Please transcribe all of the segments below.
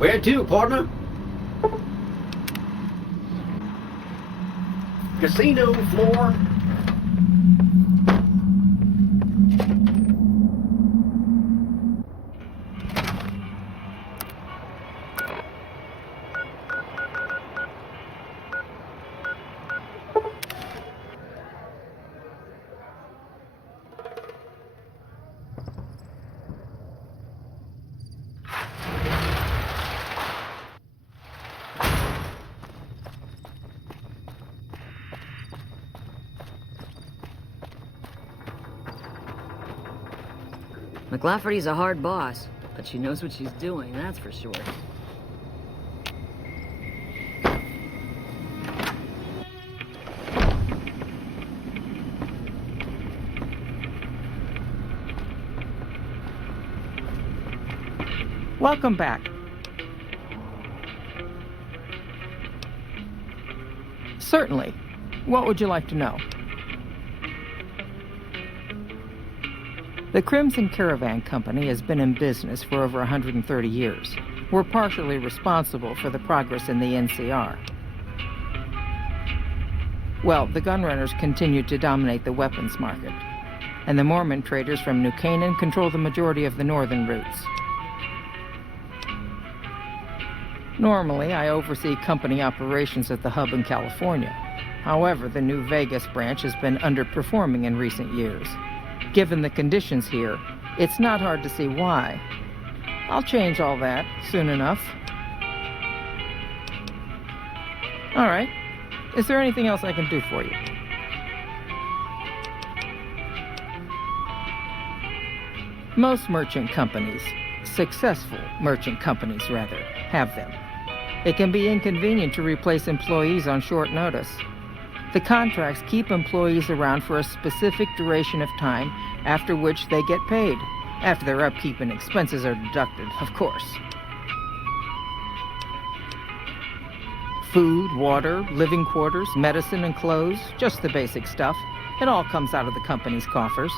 Where to, partner? Casino floor. McLafferty's a hard boss, but she knows what she's doing, that's for sure. Welcome back. Certainly. What would you like to know? The Crimson Caravan Company has been in business for over 130 years. We're partially responsible for the progress in the NCR. Well, the gunrunners continue to dominate the weapons market, and the Mormon traders from New Canaan control the majority of the northern routes. Normally, I oversee company operations at the hub in California. However, the New Vegas branch has been underperforming in recent years. Given the conditions here, it's not hard to see why. I'll change all that soon enough. All right. Is there anything else I can do for you? Most merchant companies, successful merchant companies rather, have them. It can be inconvenient to replace employees on short notice. The contracts keep employees around for a specific duration of time, after which they get paid. After their upkeep and expenses are deducted, of course. Food, water, living quarters, medicine and clothes, just the basic stuff. It all comes out of the company's coffers.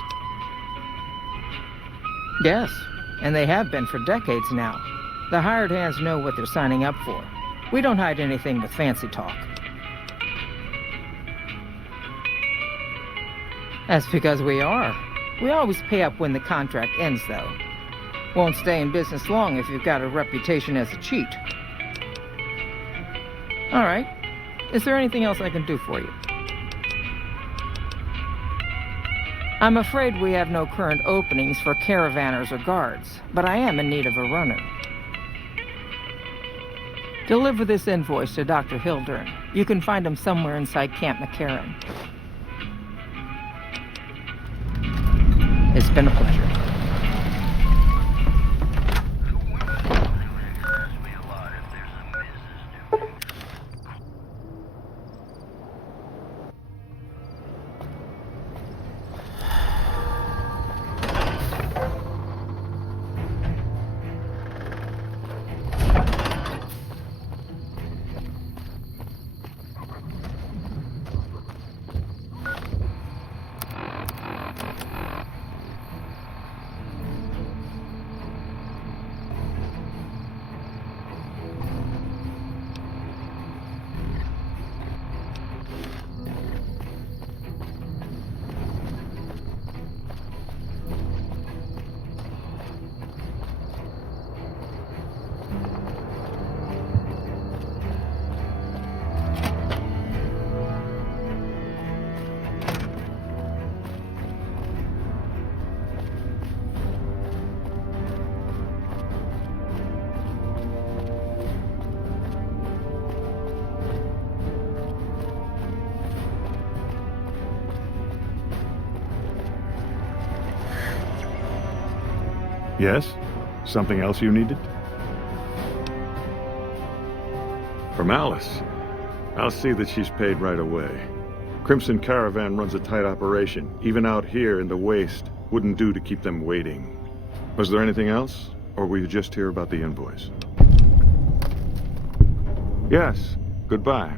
Yes, and they have been for decades now. The hired hands know what they're signing up for. We don't hide anything with fancy talk. That's because we are. We always pay up when the contract ends, though. Won't stay in business long if you've got a reputation as a cheat. All right. Is there anything else I can do for you? I'm afraid we have no current openings for caravanners or guards, but I am in need of a runner. Deliver this invoice to Dr. Hildern. You can find him somewhere inside Camp McCarran. It's been a pleasure. Yes? Something else you needed? From Alice. I'll see that she's paid right away. Crimson Caravan runs a tight operation. Even out here in the waste, wouldn't do to keep them waiting. Was there anything else? Or were you just here about the invoice? Yes. Goodbye.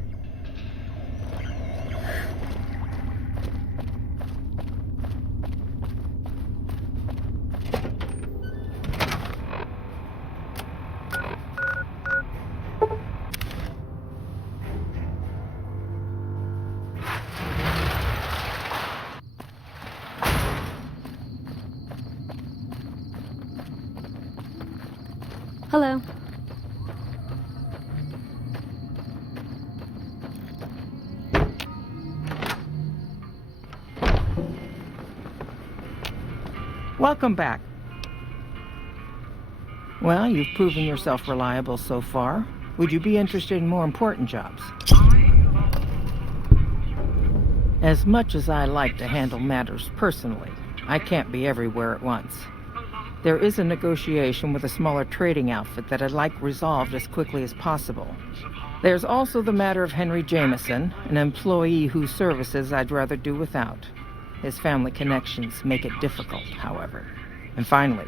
Hello. Welcome back. Well, you've proven yourself reliable so far. Would you be interested in more important jobs? As much as I like to handle matters personally, I can't be everywhere at once. There is a negotiation with a smaller trading outfit that I'd like resolved as quickly as possible. There's also the matter of Henry Jameson, an employee whose services I'd rather do without. His family connections make it difficult, however. And finally,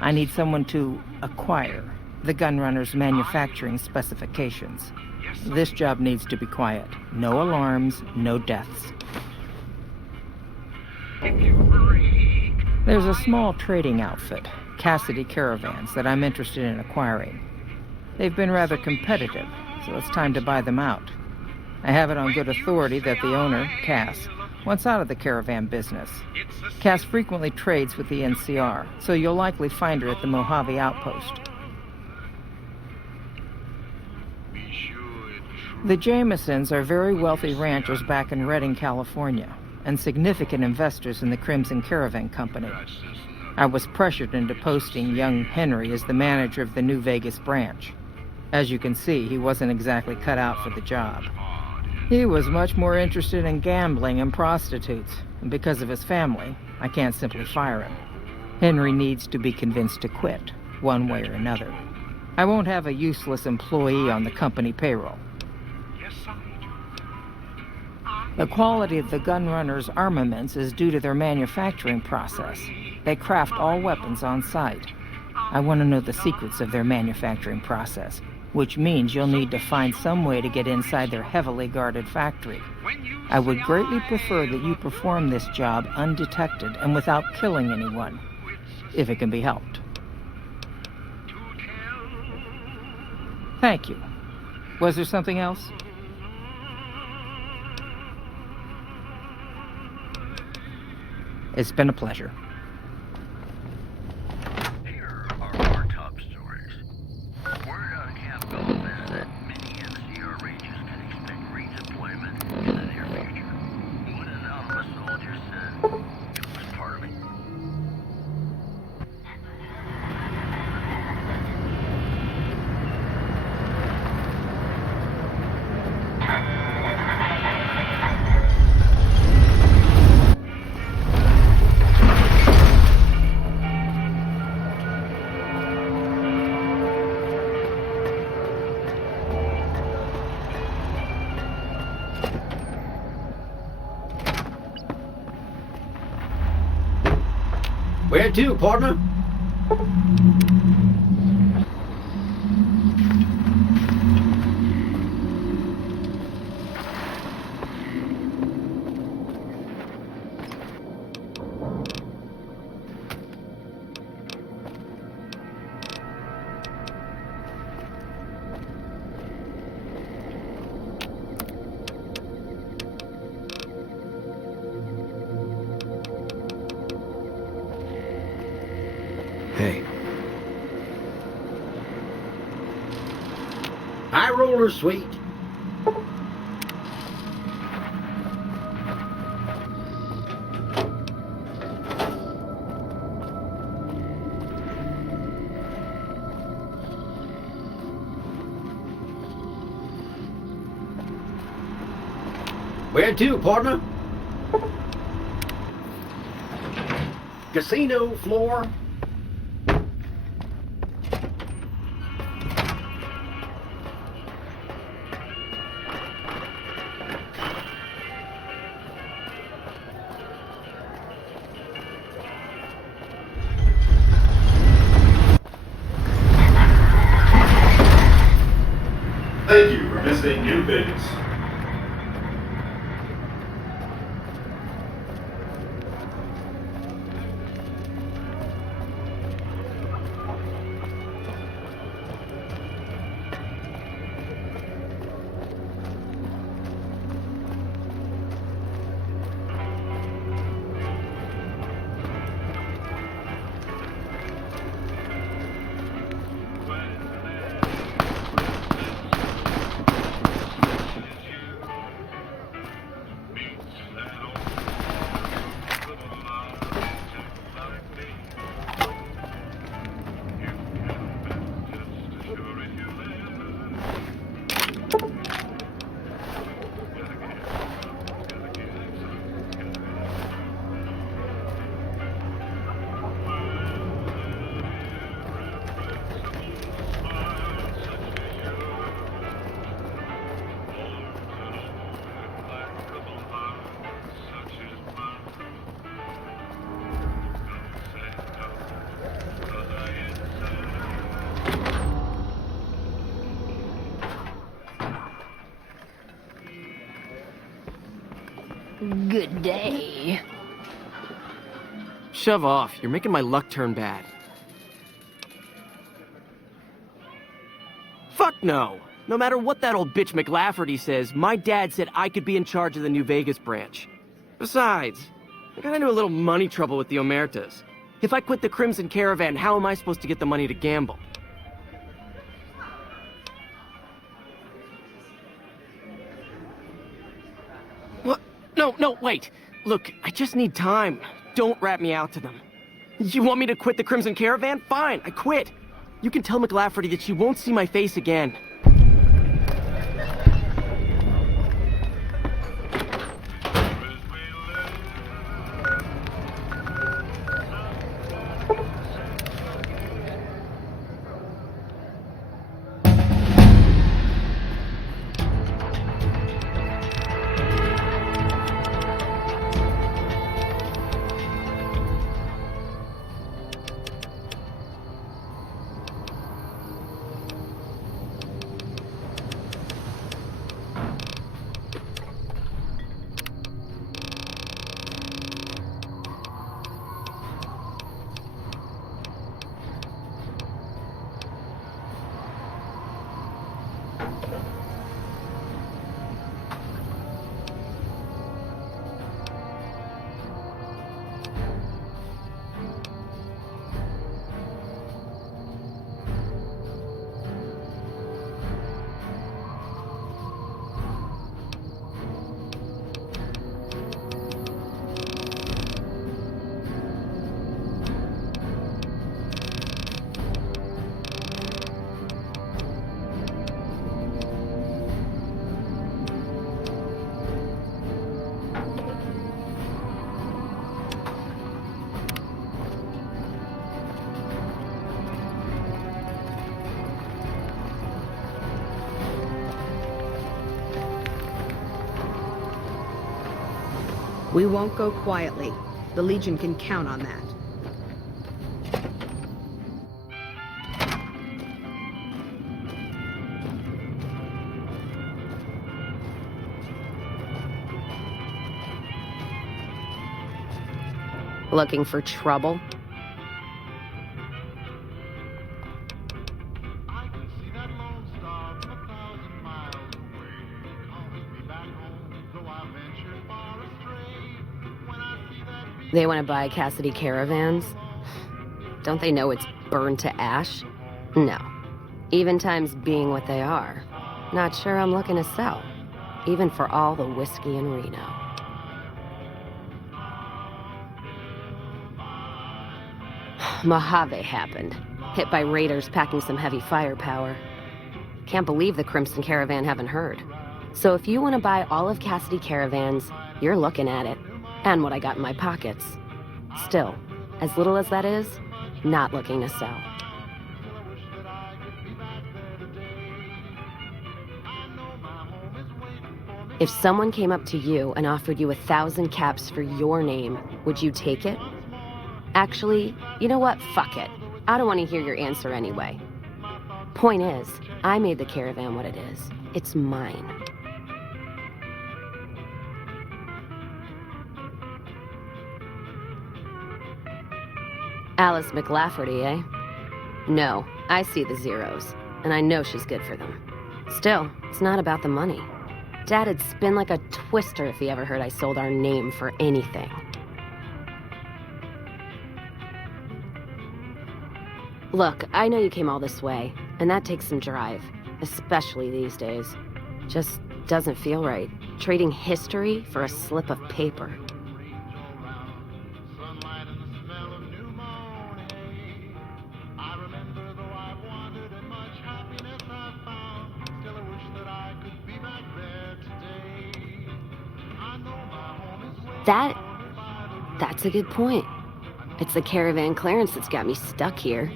I need someone to acquire the gunrunner's manufacturing specifications. This job needs to be quiet. No alarms, no deaths. There's a small trading outfit, Cassidy Caravans, that I'm interested in acquiring. They've been rather competitive, so it's time to buy them out. I have it on good authority that the owner, Cass, wants out of the caravan business. Cass frequently trades with the NCR, so you'll likely find her at the Mojave outpost. The Jamesons are very wealthy ranchers back in Redding, California, and significant investors in the Crimson Caravan Company. I was pressured into posting young Henry as the manager of the New Vegas branch. As you can see, he wasn't exactly cut out for the job. He was much more interested in gambling and prostitutes, and because of his family, I can't simply fire him. Henry needs to be convinced to quit, one way or another. I won't have a useless employee on the company payroll. The quality of the gunrunners' armaments is due to their manufacturing process. They craft all weapons on site. I want to know the secrets of their manufacturing process, which means you'll need to find some way to get inside their heavily guarded factory. I would greatly prefer that you perform this job undetected and without killing anyone, if it can be helped. Thank you. Was there something else? It's been a pleasure. Here are our top stories. Word out of Campbell is that many NCR Rangers can expect redeployment in the near future. One anonymous soldier said it was part of it. Where to, partner? Hey. High roller, sweet. Where to, partner? Casino floor. Thank you for visiting New Vegas. Good day. Shove off. You're making my luck turn bad. Fuck no. No matter what that old bitch McLafferty says, my dad said I could be in charge of the New Vegas branch. Besides, I got into a little money trouble with the Omertas. If I quit the Crimson Caravan, how am I supposed to get the money to gamble? What? No, wait. Look, I just need time. Don't rat me out to them. You want me to quit the Crimson Caravan? Fine, I quit. You can tell McLafferty that she won't see my face again. We won't go quietly. The Legion can count on that. Looking for trouble? They want to buy Cassidy Caravans? Don't they know it's burned to ash? No. Even times being what they are. Not sure I'm looking to sell. Even for all the whiskey in Reno. Mojave happened. Hit by raiders packing some heavy firepower. Can't believe the Crimson Caravan haven't heard. So if you want to buy all of Cassidy Caravans, you're looking at it. And what I got in my pockets. Still, as little as that is, not looking to sell. If someone came up to you and offered you 1,000 caps for your name, would you take it? Actually, you know what? Fuck it. I don't want to hear your answer anyway. Point is, I made the caravan what it is. It's mine. Alice McLafferty, eh? No, I see the zeros, and I know she's good for them. Still, it's not about the money. Dad'd spin like a twister if he ever heard I sold our name for anything. Look, I know you came all this way, and that takes some drive, especially these days. Just doesn't feel right, trading history for a slip of paper. That's a good point. It's the caravan clearance that's got me stuck here.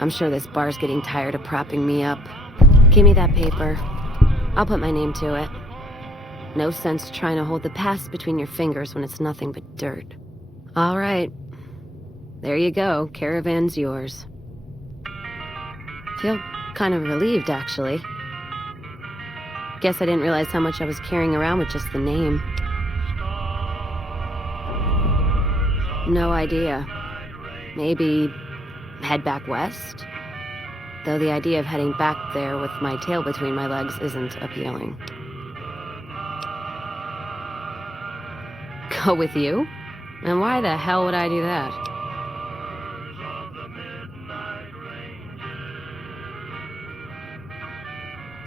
I'm sure this bar's getting tired of propping me up. Give me that paper. I'll put my name to it. No sense trying to hold the past between your fingers when it's nothing but dirt. All right. There you go. Caravan's yours. Feel kind of relieved, actually. Guess I didn't realize how much I was carrying around with just the name. No idea. Maybe head back west? Though the idea of heading back there with my tail between my legs isn't appealing. Go with you? And why the hell would I do that?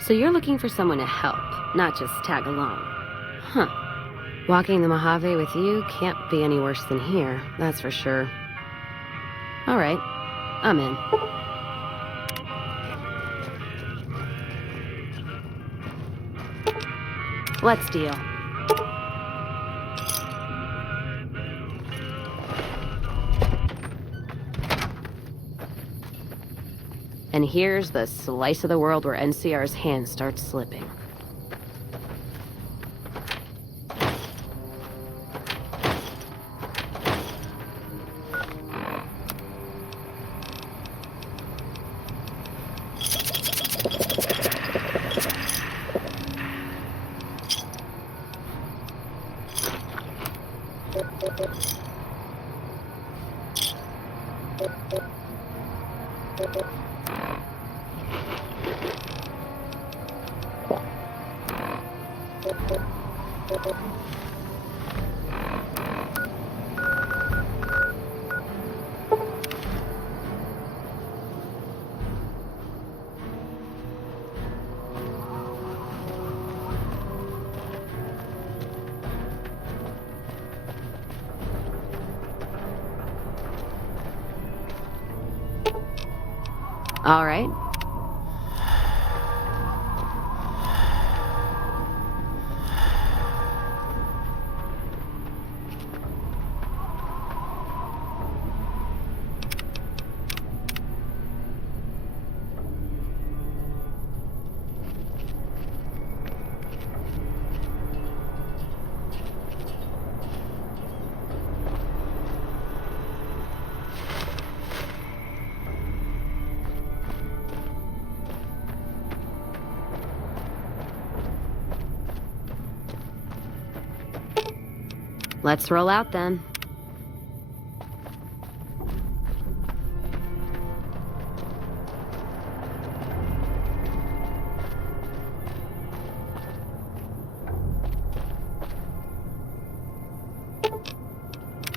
So you're looking for someone to help, not just tag along. Huh. Walking the Mojave with you can't be any worse than here, that's for sure. All right, I'm in. Let's deal. And here's the slice of the world where NCR's hand starts slipping. All right. Let's roll out then.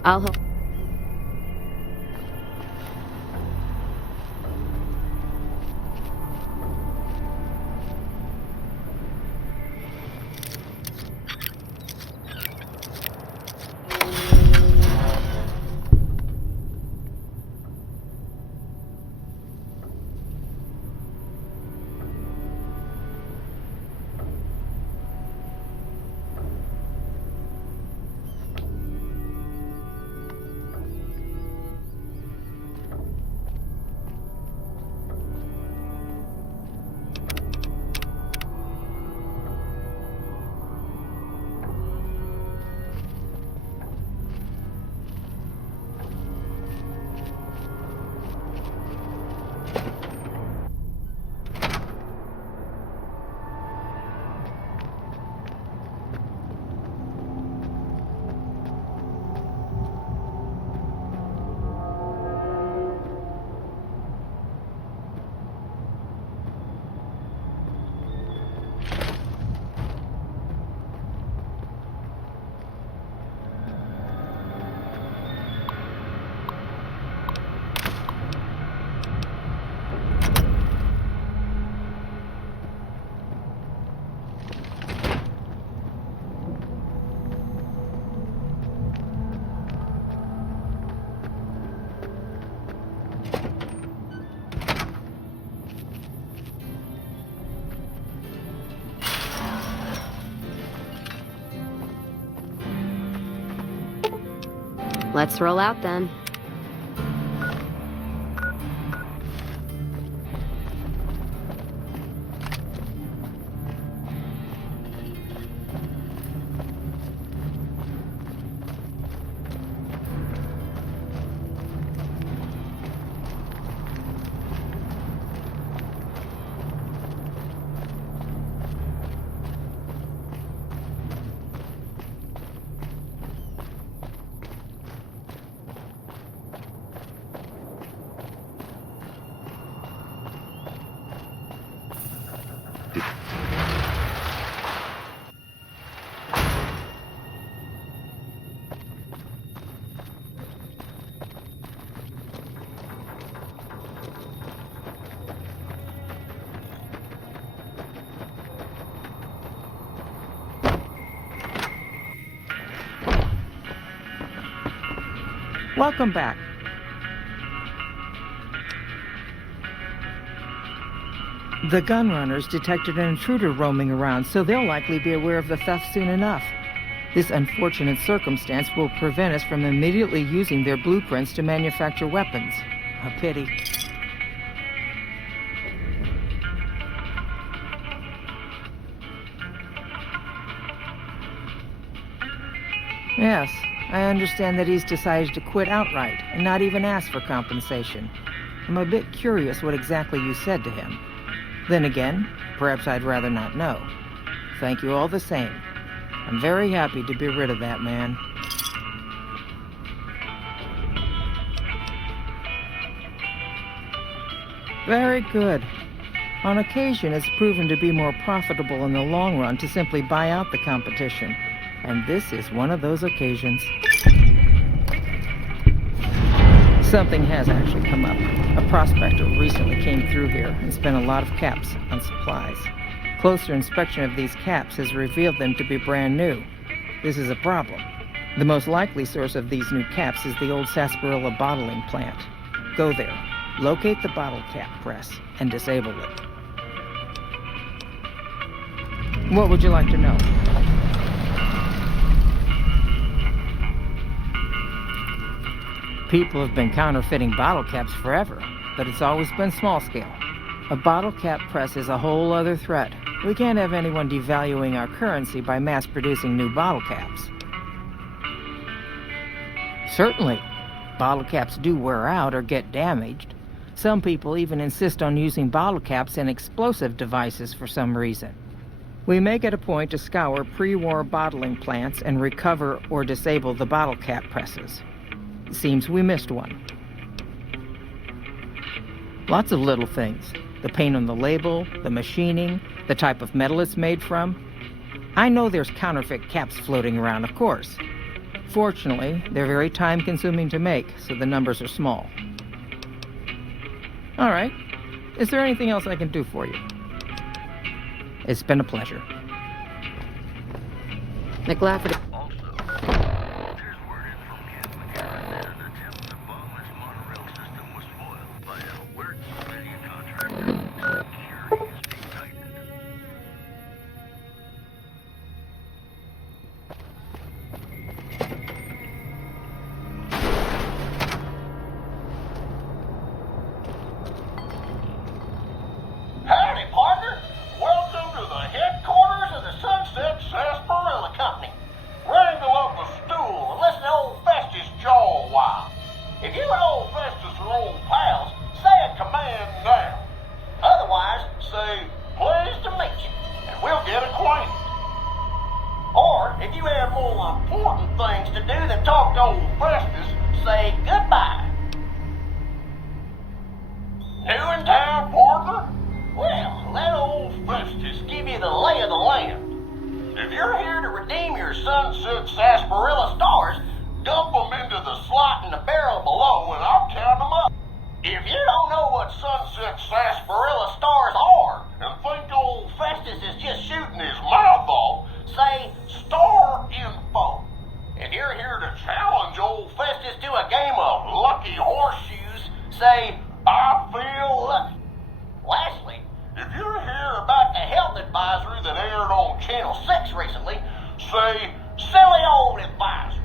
I'll help. Let's roll out then. Welcome back. The gun runners detected an intruder roaming around, so they'll likely be aware of the theft soon enough. This unfortunate circumstance will prevent us from immediately using their blueprints to manufacture weapons. A pity. Yes, I understand that he's decided to quit outright and not even ask for compensation. I'm a bit curious what exactly you said to him. Then again, perhaps I'd rather not know. Thank you all the same. I'm very happy to be rid of that man. Very good. On occasion, it's proven to be more profitable in the long run to simply buy out the competition. And this is one of those occasions. Something has actually come up. A prospector recently came through here and spent a lot of caps on supplies. Closer inspection of these caps has revealed them to be brand new. This is a problem. The most likely source of these new caps is the old sarsaparilla bottling plant. Go there, locate the bottle cap press, and disable it. What would you like to know? People have been counterfeiting bottle caps forever, but it's always been small scale. A bottle cap press is a whole other threat. We can't have anyone devaluing our currency by mass-producing new bottle caps. Certainly, bottle caps do wear out or get damaged. Some people even insist on using bottle caps in explosive devices for some reason. We make it a point to scour pre-war bottling plants and recover or disable the bottle cap presses. It seems we missed one. Lots of little things. The paint on the label, the machining, the type of metal it's made from. I know there's counterfeit caps floating around, of course. Fortunately, they're very time-consuming to make, so the numbers are small. All right. Is there anything else I can do for you? It's been a pleasure. McLafferty. Also, there's word in from Captain McCarran that an attempt to bomb his monorail system was foiled by a alert civilian contractor. Security is being tightened. Howdy, partner. Welcome to the headquarters of the Sunset Sarsaparilla Company. Wrangle up a stool and listen to old Festus jaw a while. If you and old Festus are old pals, say a command now. Otherwise, say, pleased to meet you, and we'll get acquainted. Or, if you have more important things to do than talk to old Festus, say goodbye. New in town, partner? Well, let old Festus give you the lay of the land. If you're here to redeem your Sunset Sarsaparilla stars, dump them into the slot in the barrel below and I'll count them up. If you don't know what Sunset Sarsaparilla stars are and think old Festus is just shooting his mouth off, say star info. If you're here to challenge old Festus to a game of lucky horseshoes, say I feel lucky. Lastly, if you're here about the health advisory that aired on Channel 6 recently, say, silly old advisory.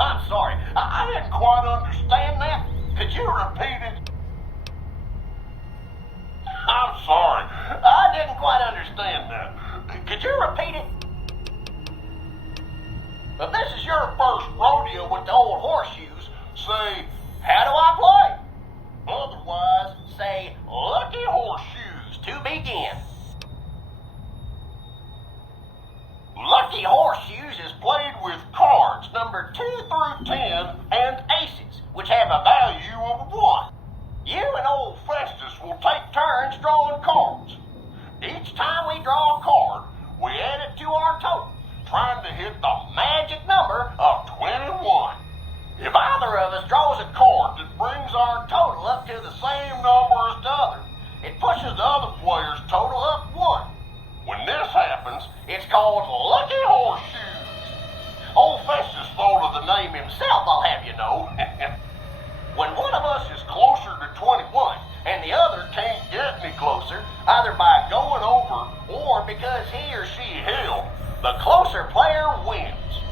I'm sorry, I didn't quite understand that. Could you repeat it? I'm sorry, I didn't quite understand that. Could you repeat it? If this is your first rodeo with the old horseshoes, say, how do I play? Otherwise, say, lucky horseshoes to begin. Lucky horseshoes is played with cards numbered 2 through 10 and aces, which have a value of 1. You and old Festus will take turns drawing cards. Each time we draw a card, we add it to our total, trying to hit the magic number of 21. If either of us draws a card that brings our total up to the same number as the other, it pushes the other player's total It's called Lucky Horseshoes. Old Festus thought of the name himself, I'll have you know. When one of us is closer to 21 and the other can't get any closer, either by going over or because he or she held, the closer player wins.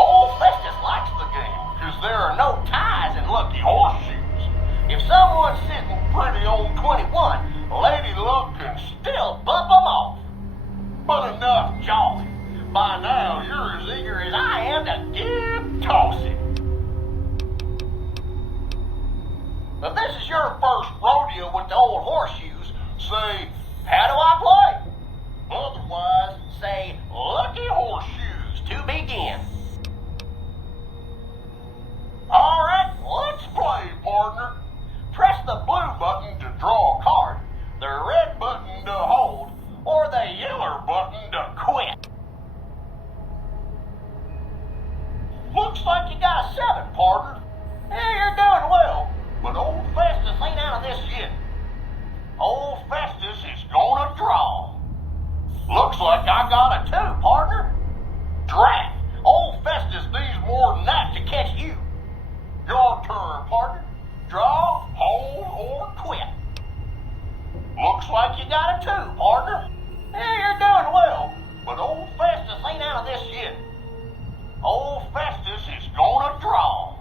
Old Festus likes the game because there are no ties in Lucky Horseshoes. If someone's sitting pretty on 21, Lady Luck can still bump them off. But enough jolly. By now, you're as eager as I am to get tossing. If this is your first rodeo with the old horseshoes, say, how do I play? Otherwise, say, Lucky Horseshoes to begin. All right, let's play, partner. Press the blue button to draw a card, the red button to hold, or the yellow button to quit. Looks like you got a 7, partner. Yeah, you're doing well, but old Festus ain't out of this yet. Old Festus is gonna draw. Looks like I got a 2, partner. Drat, old Festus needs more than that to catch you. Your turn, partner. Draw, hold, or quit. Looks like you got a 2, partner. Yeah, you're doing well, but old Festus ain't out of this yet. Old Festus is gonna draw.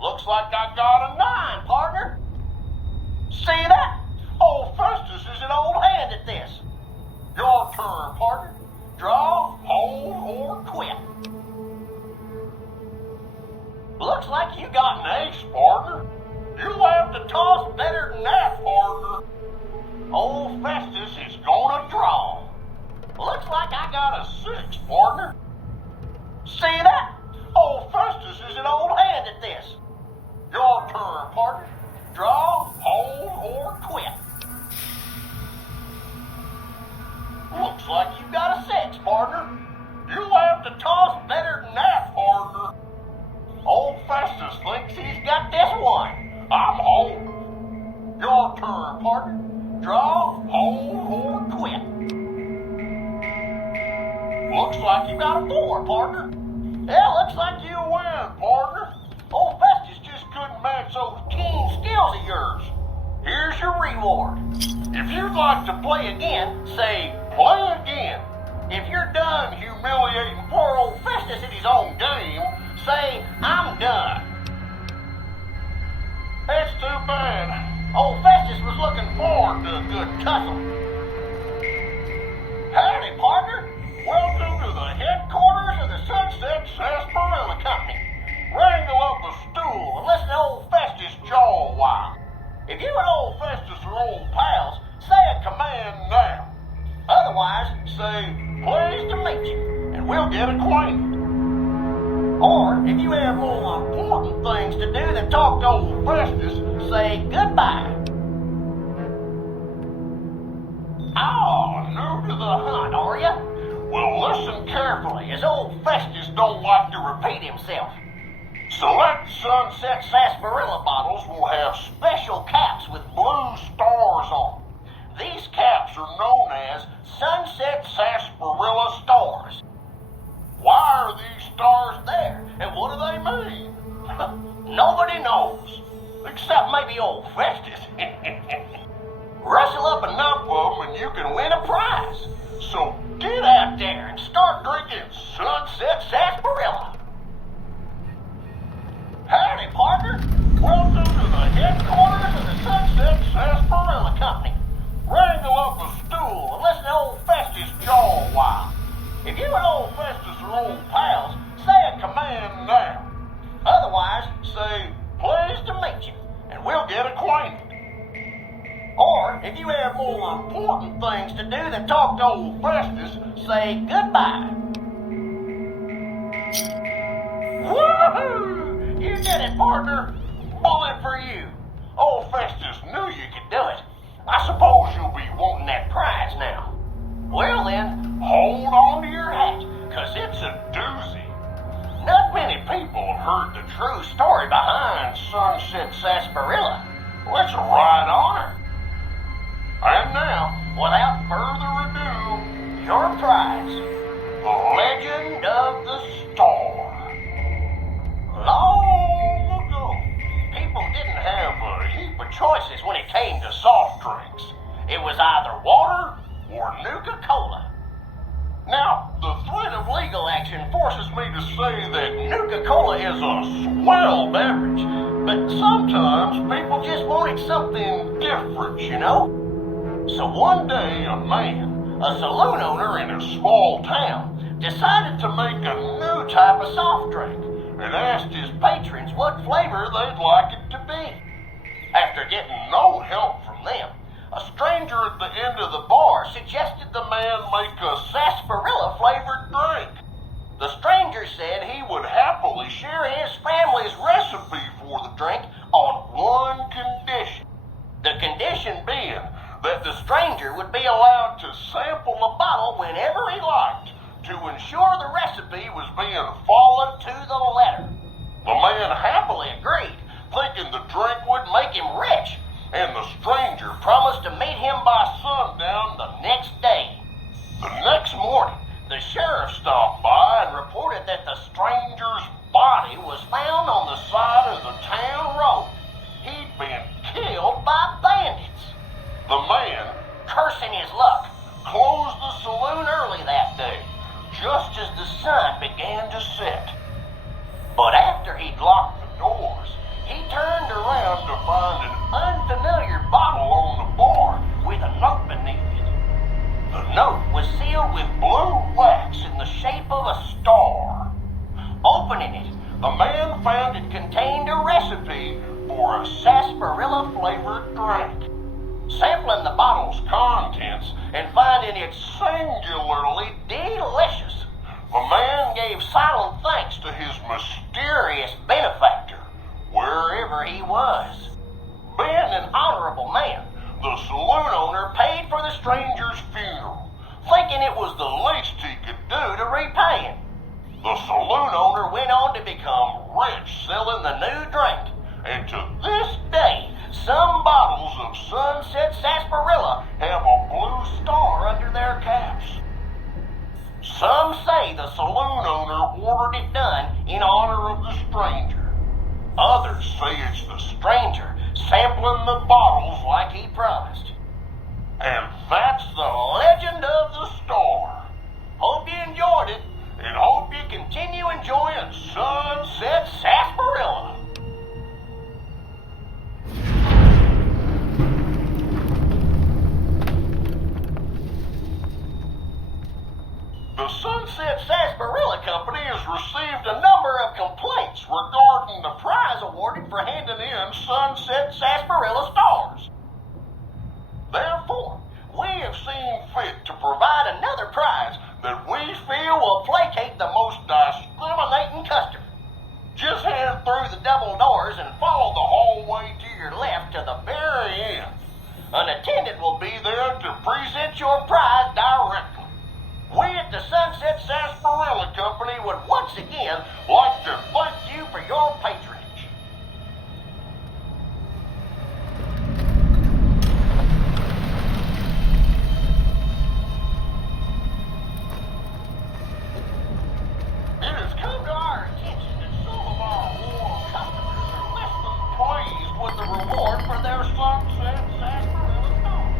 Looks like I got a 9, partner. See that? Old Festus is an old hand at this. Your turn, partner. Draw, hold, or quit. Looks like you got an ace, partner. You'll have to toss better than that, partner. Old Festus is gonna draw. Looks like I got a 6, partner. See that? Old Festus is an old hand at this. Your turn, partner. Draw, hold, or quit. Looks like you got a 6, partner. You'll have to toss better than that, partner. Old Festus thinks he's got this one. I'm home. Your turn, partner. Draw, hold, or quit. Looks like you got a 4, partner. Yeah, looks like you win, partner. Old Festus just couldn't match those keen skills of yours. Here's your reward. If you'd like to play again, say, play again. If you're done humiliating poor old Festus in his own game, say, I'm done. That's too bad. Old Festus was looking forward to a good tussle. Howdy, partner. Welcome to the headquarters of the Sunset Sarsaparilla Company. Wrangle up a stool and listen to old Festus jaw a while. If you and old Festus are old pals, say a command now. Otherwise, say, pleased to meet you, and we'll get acquainted. Or, if you have more important things to do than talk to old Festus, say goodbye. Oh, new to the hunt, are you? Well, listen carefully, as old Festus don't like to repeat himself. Select Sunset Sarsaparilla bottles will have special caps with blue stars on them. These caps are known as Sunset Sarsaparilla stars. Why are these stars there, and what do they mean? Nobody knows, except maybe old Festus. Rustle up enough of them and you can win a prize. So get out there and start drinking Sunset Sarsaparilla. Howdy, partner. Welcome to the headquarters of the Sunset Sarsaparilla Company. Wrangle up a stool and listen to old Festus jaw a while. If you and old Festus are old pals, say a command now. Otherwise, say, pleased to meet you, and we'll get acquainted. Or, if you have more important things to do than talk to old Festus, say goodbye. Woohoo! You did it, partner. Bullet for you. Old Festus knew you could do it. I suppose you'll be wanting that prize now. Well then, hold on to your hat, 'cause it's a doozy. Not many people have heard the true story behind Sunset Sarsaparilla. Let's ride on her. And now, without further ado, your prize. Now, the threat of legal action forces me to say that Nuka-Cola is a swell beverage, but sometimes people just wanted something different, you know? So one day, a man, a saloon owner in a small town, decided to make a new type of soft drink and asked his patrons what flavor they'd like it to be. After getting no help from them, a stranger at the end of the bar suggested the man make a sarsaparilla-flavored drink. The stranger said he would happily share his family's recipe for the drink on one condition. The condition being that the stranger would be allowed to sample the bottle whenever he liked to ensure the recipe was being followed to the letter. The man happily agreed, thinking the drink would make him rich, and the stranger promised to meet him by sundown the next day. The next morning, the sheriff stopped by and reported that the stranger's body was found on the side of the town road. He'd been killed by bandits. The man, cursing his luck, closed the saloon early that day, just as the sun began to set. But after he'd locked the doors, he turned around to find an unfamiliar bottle on the bar with a note beneath it. The note was sealed with blue wax in the shape of a star. Opening it, the man found it contained a recipe for a sarsaparilla-flavored drink. Sampling the bottle's contents and finding it singularly delicious, the man gave silent thanks to his mysterious benefactor, wherever he was. Being an honorable man, the saloon owner paid for the stranger's funeral, thinking it was the least he could do to repay him. The saloon owner went on to become rich selling the new drink, and to this day, some bottles of Sunset Sarsaparilla have a blue star under their caps. Some say the saloon owner ordered it done in honor of the stranger. Others say it's the stranger sampling the bottles like he promised. And that's the legend of the star. Hope you enjoyed it, and hope you continue enjoying Sunset Sarsaparilla. The Sunset Sarsaparilla Company has received a number of complaints regarding the prize awarded for handing in Sunset Sarsaparilla stars. Therefore, we have seen fit to provide another prize that we feel will placate the most discriminating customer. Just head through the double doors and follow the hallway to your left to the very end. An attendant will be there to present your prize directly. We at the Sunset Sarsaparilla Company would once again like to thank you for your patronage. It has come to our attention that some of our loyal customers are less than pleased with the reward for their Sunset Sarsaparilla stars.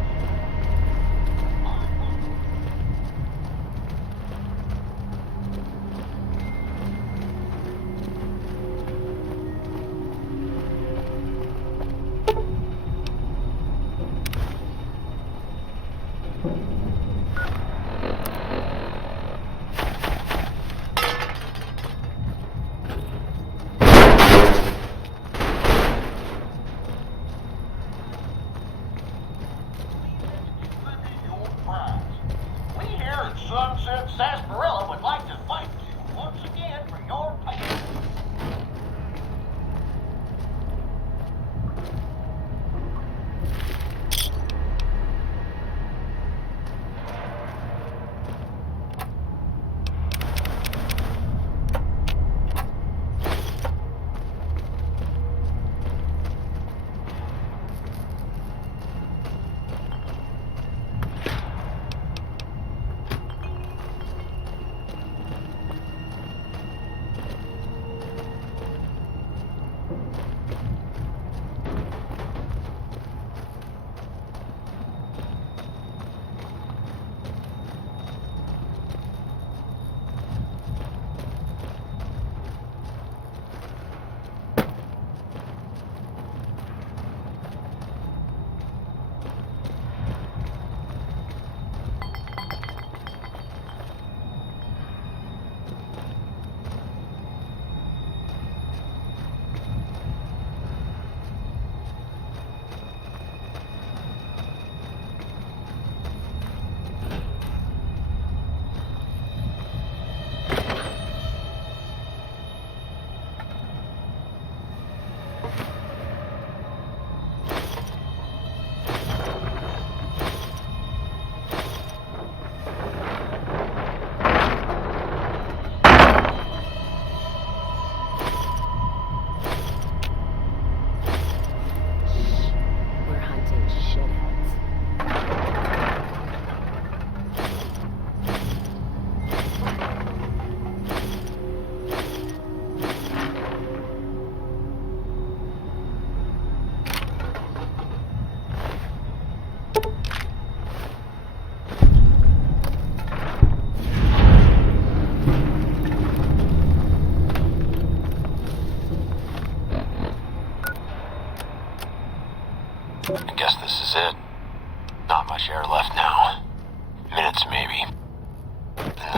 Sunset Sarsaparilla would like to thank you once again for your patience.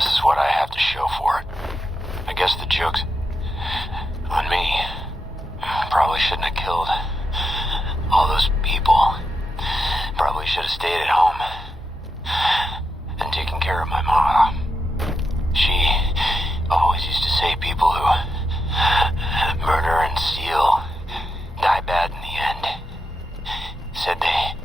This is what I have to show for it. I guess the joke's on me. Probably shouldn't have killed all those people. Probably should have stayed at home and taken care of my mom. She always used to say people who murder and steal die bad in the end. Said they...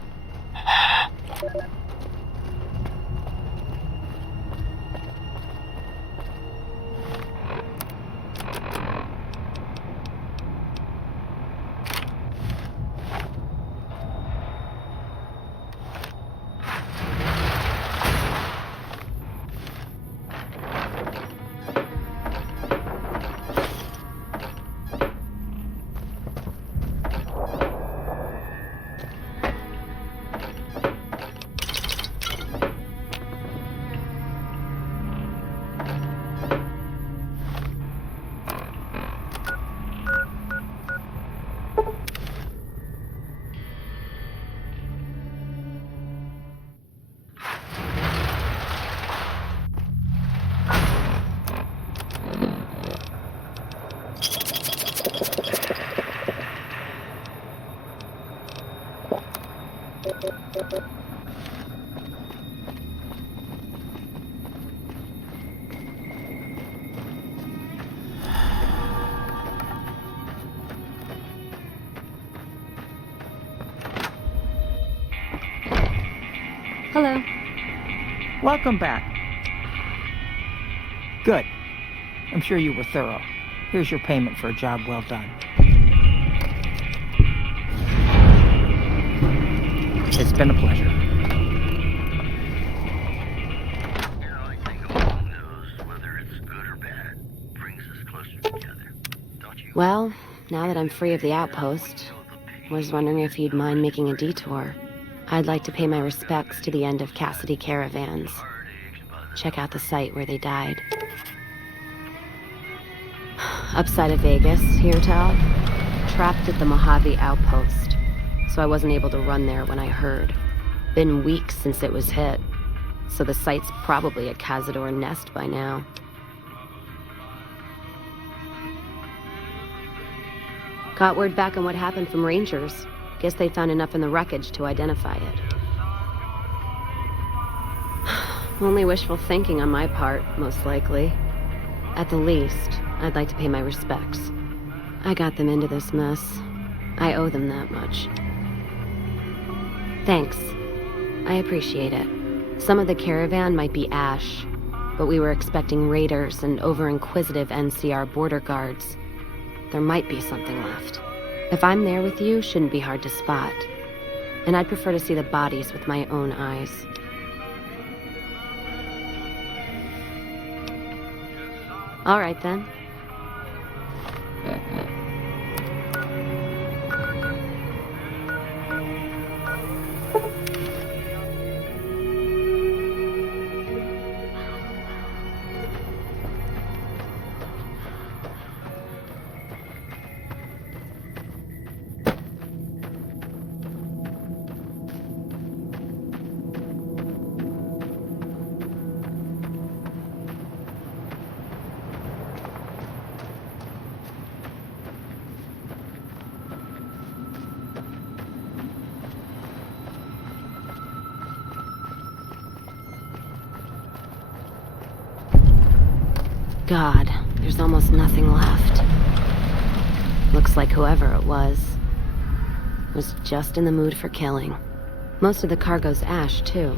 Hello. Welcome back. Good. I'm sure you were thorough. Here's your payment for a job well done. It's been a pleasure. You know, I think a long nose, whether it's good or bad, brings us closer together. Don't you? Well, now that I'm free of the outpost, I was wondering if you'd mind making a detour. I'd like to pay my respects to the end of Cassidy Caravans. Check out the site where they died. Upside of Vegas, here, Tal. Trapped at the Mojave outpost, so I wasn't able to run there when I heard. Been weeks since it was hit, so the site's probably a Cazador nest by now. Got word back on what happened from Rangers. Guess they found enough in the wreckage to identify it. Only wishful thinking on my part, most likely. At the least, I'd like to pay my respects. I got them into this mess. I owe them that much. Thanks. I appreciate it. Some of the caravan might be ash, but we were expecting raiders and over-inquisitive NCR border guards. There might be something left. If I'm there with you, shouldn't be hard to spot. And I'd prefer to see the bodies with my own eyes. All right, then. God, there's almost nothing left. Looks like whoever it was just in the mood for killing. Most of the cargo's ash, too.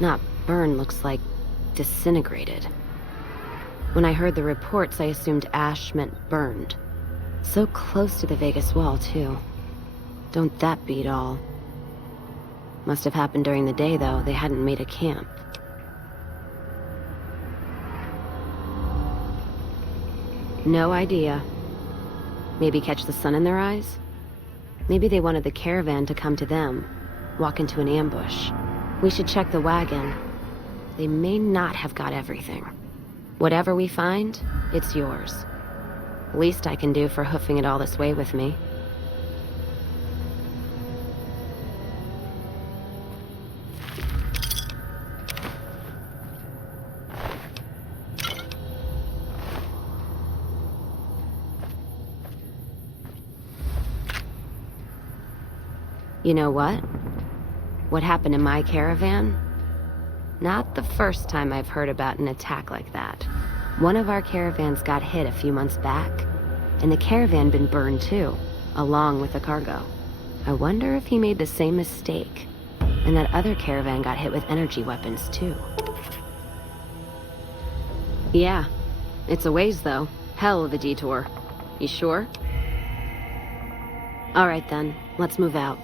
Not burned, looks like disintegrated. When I heard the reports, I assumed ash meant burned. So close to the Vegas wall, too. Don't that beat all? Must have happened during the day, though. They hadn't made a camp. No idea. Maybe catch the sun in their eyes? Maybe they wanted the caravan to come to them, walk into an ambush. We should check the wagon. They may not have got everything. Whatever we find, it's yours. Least I can do for hoofing it all this way with me. You know what? What happened in my caravan? Not the first time I've heard about an attack like that. One of our caravans got hit a few months back, and the caravan been burned too, along with the cargo. I wonder if he made the same mistake, and that other caravan got hit with energy weapons too. Yeah, it's a ways though. Hell of a detour. You sure? All right then, let's move out.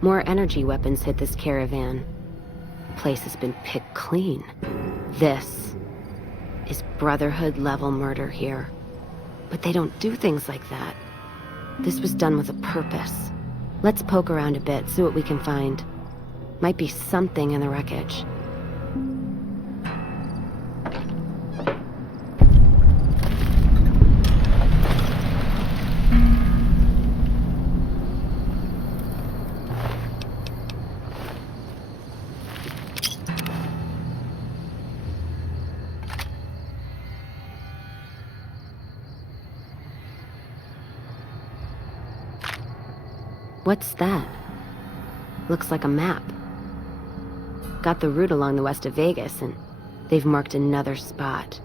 More energy weapons hit this caravan. The place has been picked clean. This is Brotherhood-level murder here. But they don't do things like that. This was done with a purpose. Let's poke around a bit, see what we can find. Might be something in the wreckage. What's that? Looks like a map. Got the route along the west of Vegas, and they've marked another spot.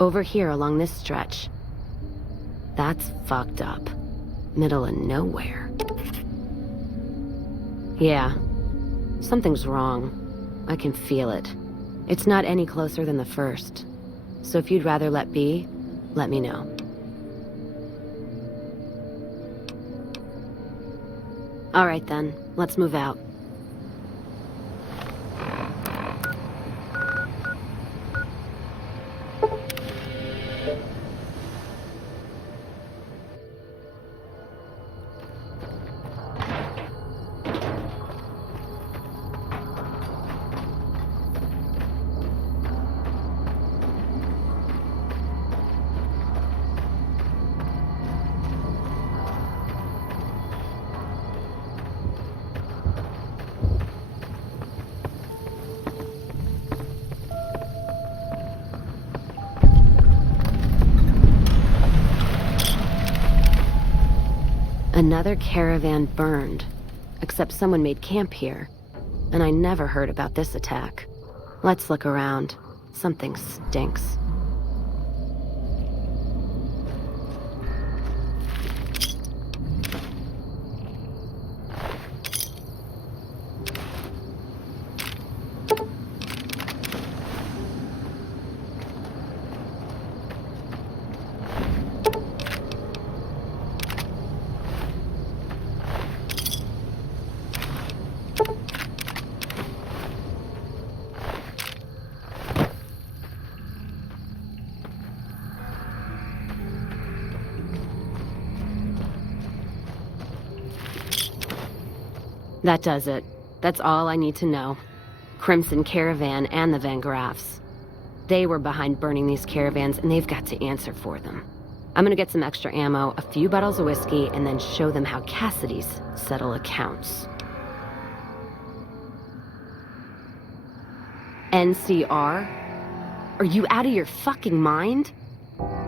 Over here along this stretch. That's fucked up. Middle of nowhere. Yeah, something's wrong. I can feel it. It's not any closer than the first. So if you'd rather let be, let me know. All right then, let's move out. Another caravan burned, except someone made camp here, and I never heard about this attack. Let's look around. Something stinks. That does it. That's all I need to know. Crimson Caravan and the Van Graffs. They were behind burning these caravans, and they've got to answer for them. I'm gonna get some extra ammo, a few bottles of whiskey, and then show them how Cassidy's settle accounts. NCR? Are you out of your fucking mind?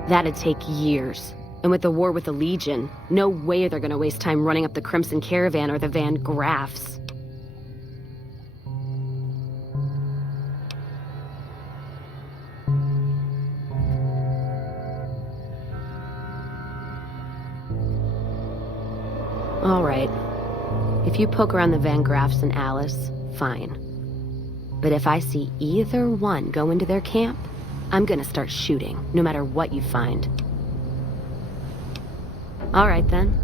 That'd take years. And with the war with the Legion, no way they're gonna waste time running up the Crimson Caravan or the Van Graffs. All right. If you poke around the Van Graffs and Alice, fine. But if I see either one go into their camp, I'm gonna start shooting, no matter what you find. All right, then.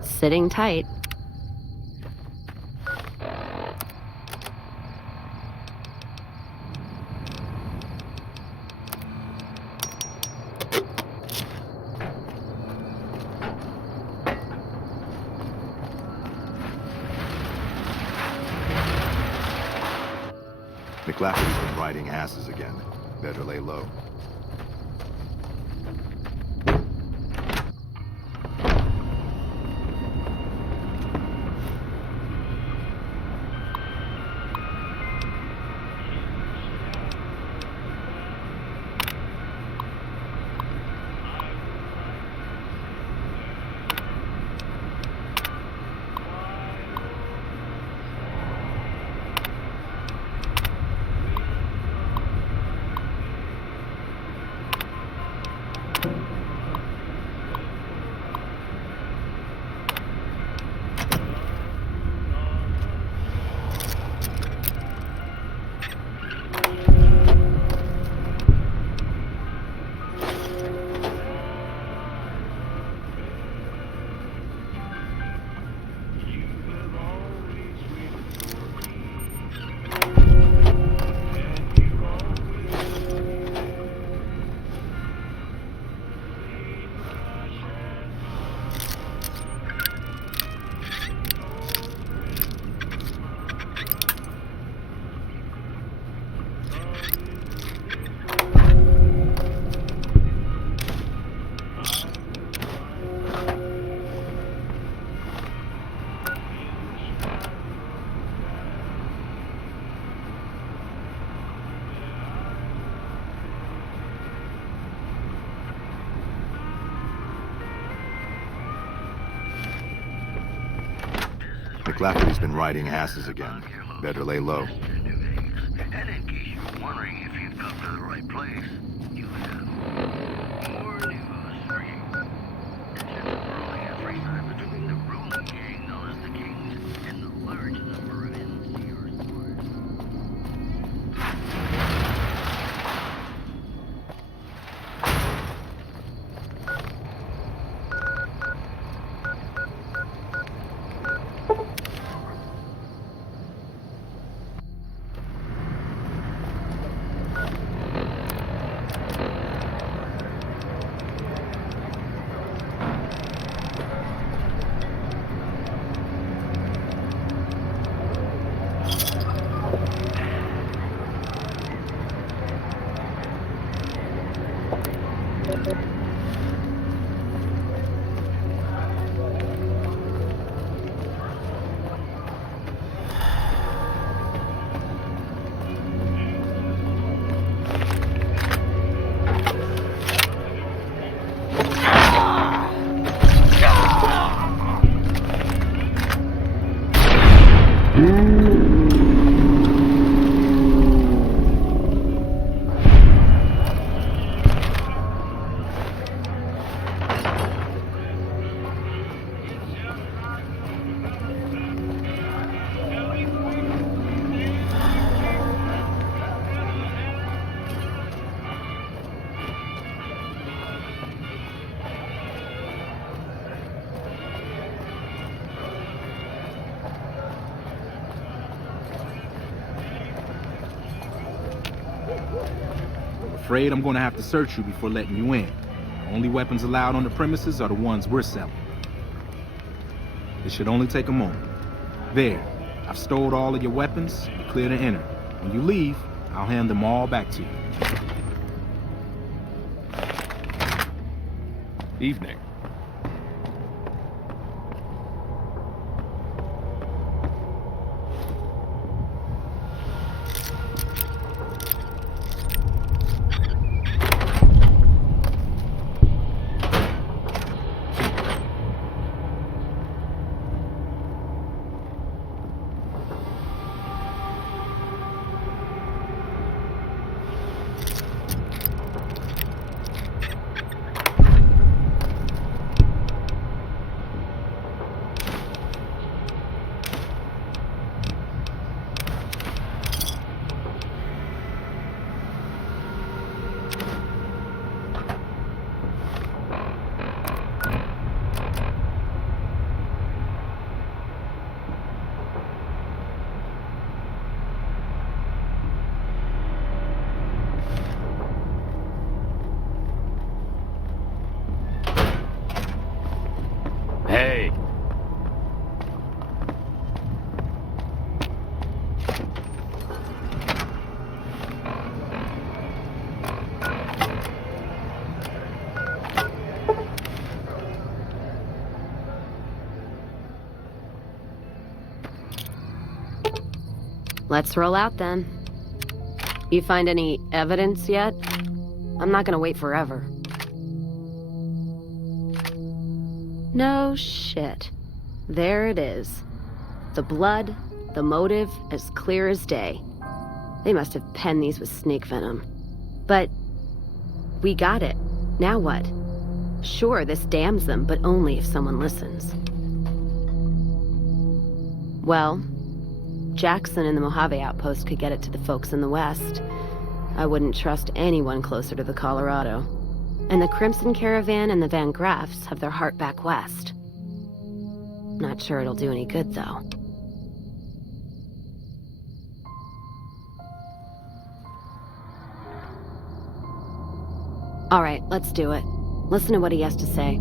Sitting tight. McLafferty's been riding asses again. Better lay low. McLafferty's been riding asses again. Better lay low. And in case you're wondering if you've come to the right place, you have more news for you. There's a growing adversary between the ruling gang known as the Kings and the large number of NCR stores. afraid I'm gonna have to search you before letting you in. The only weapons allowed on the premises are the ones we're selling. It should only take a moment. There, I've stowed all of your weapons. You're clear to enter. When you leave, I'll hand them all back to you. Evening. Hey. Let's roll out then. You find any evidence yet? I'm not gonna wait forever. No shit. There it is. The blood, the motive, as clear as day. They must have penned these with snake venom. But we got it. Now what? Sure, this damns them, but only if someone listens. Well, Jackson and the Mojave outpost could get it to the folks in the west. I wouldn't trust anyone closer to the Colorado. And the Crimson Caravan and the Van Graffs have their heart back west. Not sure it'll do any good, though. All right, let's do it. Listen to what he has to say.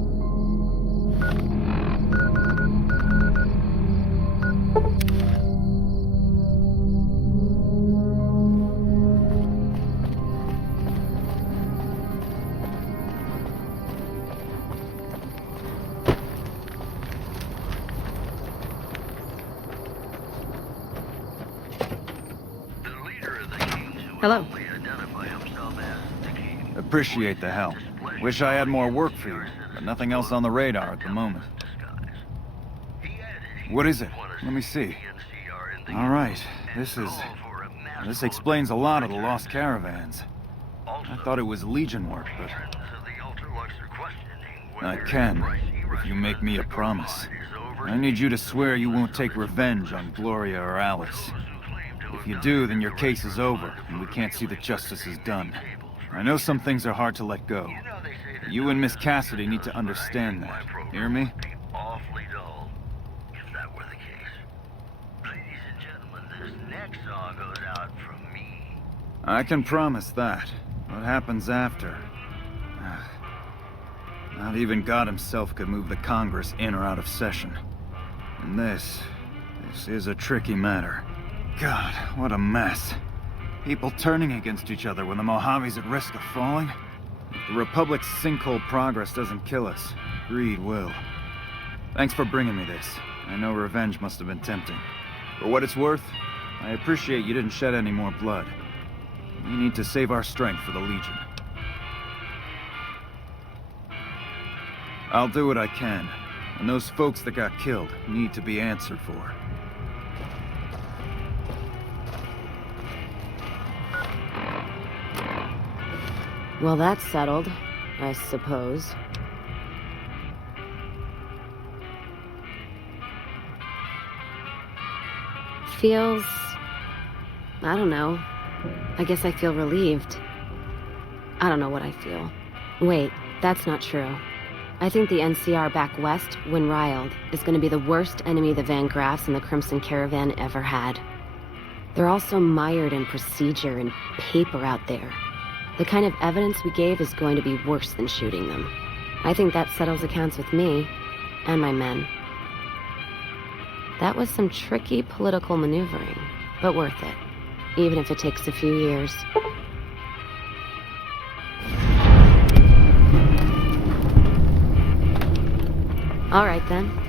Hello. Appreciate the help. Wish I had more work for you, but nothing else on the radar at the moment. What is it? Let me see. All right, this explains a lot of the lost caravans. I thought it was Legion work, but I can, if you make me a promise. I need you to swear you won't take revenge on Gloria or Alice. If you do, then your case is over, and we can't see that justice is done. I know some things are hard to let go. But you and Miss Cassidy need to understand that. Hear me? Awfully dull, if that were the case. Ladies and gentlemen, this next song goes out from me. I can promise that. What happens after? Not even God himself could move the Congress in or out of session. And this is a tricky matter. God, what a mess. People turning against each other when the Mojave's at risk of falling? If the Republic's sinkhole progress doesn't kill us, greed will. Thanks for bringing me this. I know revenge must have been tempting. For what it's worth, I appreciate you didn't shed any more blood. We need to save our strength for the Legion. I'll do what I can, and those folks that got killed need to be answered for. Well, that's settled, I suppose. Feels... I don't know. I guess I feel relieved. I don't know what I feel. Wait, that's not true. I think the NCR back west, when riled, is going to be the worst enemy the Van Graffs and the Crimson Caravan ever had. They're all so mired in procedure and paper out there. The kind of evidence we gave is going to be worse than shooting them. I think that settles accounts with me and my men. That was some tricky political maneuvering, but worth it, even if it takes a few years. All right then.